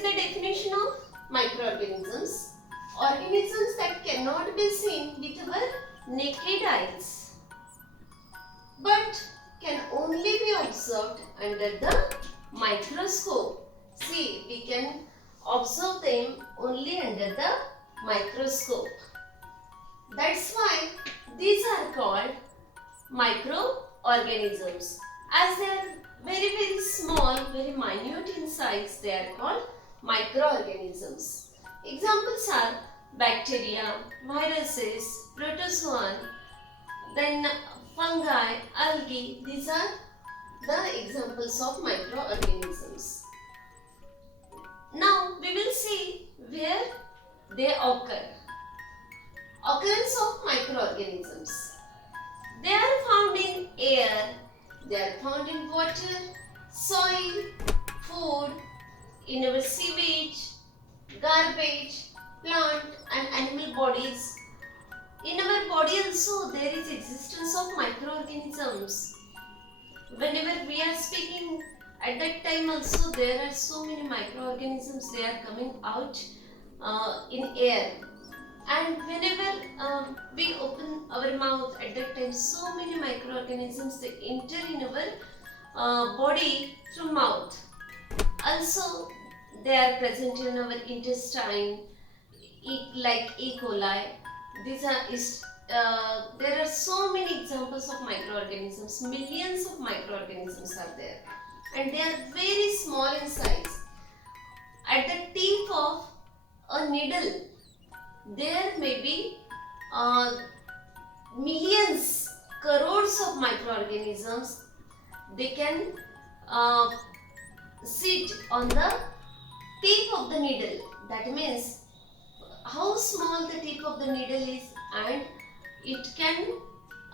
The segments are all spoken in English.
see the definition of microorganisms. Organisms that cannot be seen with our naked eyes, but can only be observed under the microscope. See, we can observe them only under the microscope. That's why these are called microorganisms. As they are very small, very minute in size, they are called microorganisms. Examples are bacteria, viruses, protozoan, then fungi, algae. These are the examples of microorganisms. Now we will see where they occur. Occurrence of microorganisms. They are found in air, they are found in water, soil, food, in our sewage, garbage, plant and animal bodies. In our body also there is existence of microorganisms. Whenever we are speaking, at that time also there are so many microorganisms, they are coming out in air. And whenever we open our mouth, at that time so many microorganisms, they enter in our body through mouth. Also they are present in our intestine, like E. coli. These are there are so many examples of microorganisms. Millions of microorganisms are there, and they are very small in size. At the tip of a needle, there may be millions, crores of microorganisms. They can sit on the tip of the needle. That means how small the tip of the needle is, and it can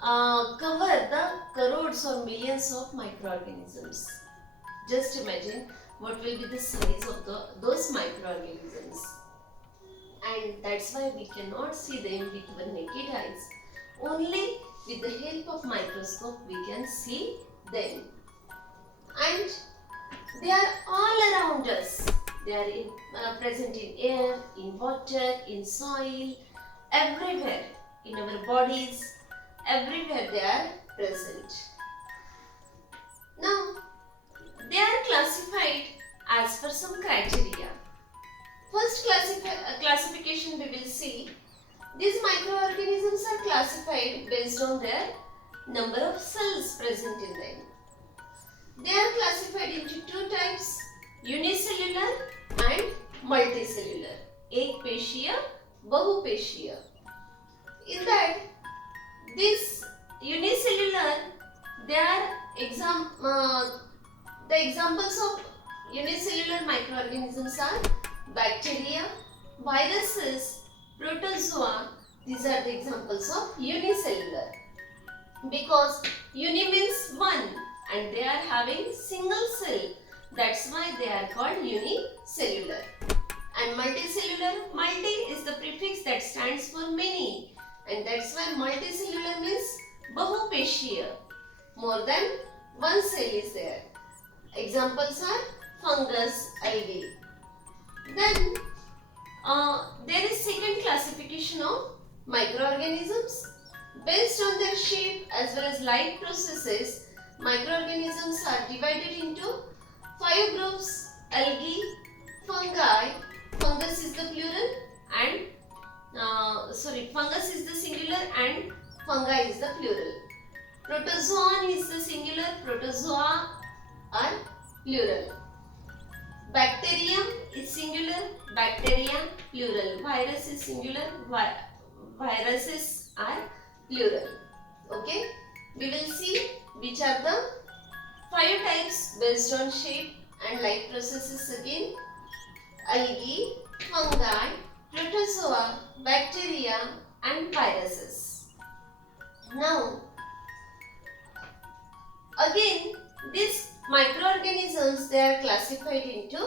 cover the crores or millions of microorganisms. Just imagine what will be the size of those microorganisms. And that's why we cannot see them with our naked eyes. Only with the help of microscope we can see them. And they are all around us. They are present in air, in water, in soil, everywhere. In our bodies, everywhere they are present. Now, they are classified as per some criteria. First classification we will see. These microorganisms are classified based on their number of cells present in them. They are classified into two types, unicellular and multicellular. एकपेशीय, बहुपेशीय. In that, this unicellular, they are the examples of unicellular microorganisms are bacteria, viruses, protozoa. These are the examples of unicellular. Because uni means one and they are having single cell. That's why they are called unicellular. And multicellular, multi is the prefix that stands for many. And that's why multicellular means bahupeshiya. More than one cell is there. Examples are fungus, algae. Then there is second classification of microorganisms. Based on their shape as well as life processes, microorganisms are divided into 5 groups: algae, fungi, fungus is the plural, and fungus is the singular and fungi is the plural. Protozoan is the singular, protozoa are plural. Bacterium is singular, bacteria plural. Virus is singular, viruses are plural. Okay, we will see which are the 5 types based on shape and life processes again: algae, fungi, protozoa, bacteria and viruses. Now again, these microorganisms, they are classified into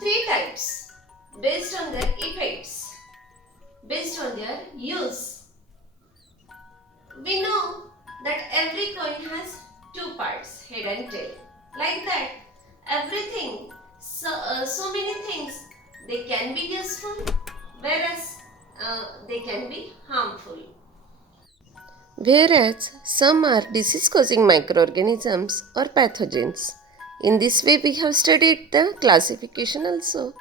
3 types based on their effects, based on their use. We know that every coin has 2 parts, head and tail. Like that, everything so many things. They can be useful, whereas they can be harmful. Whereas some are disease causing microorganisms or pathogens. In this way, we have studied the classification also.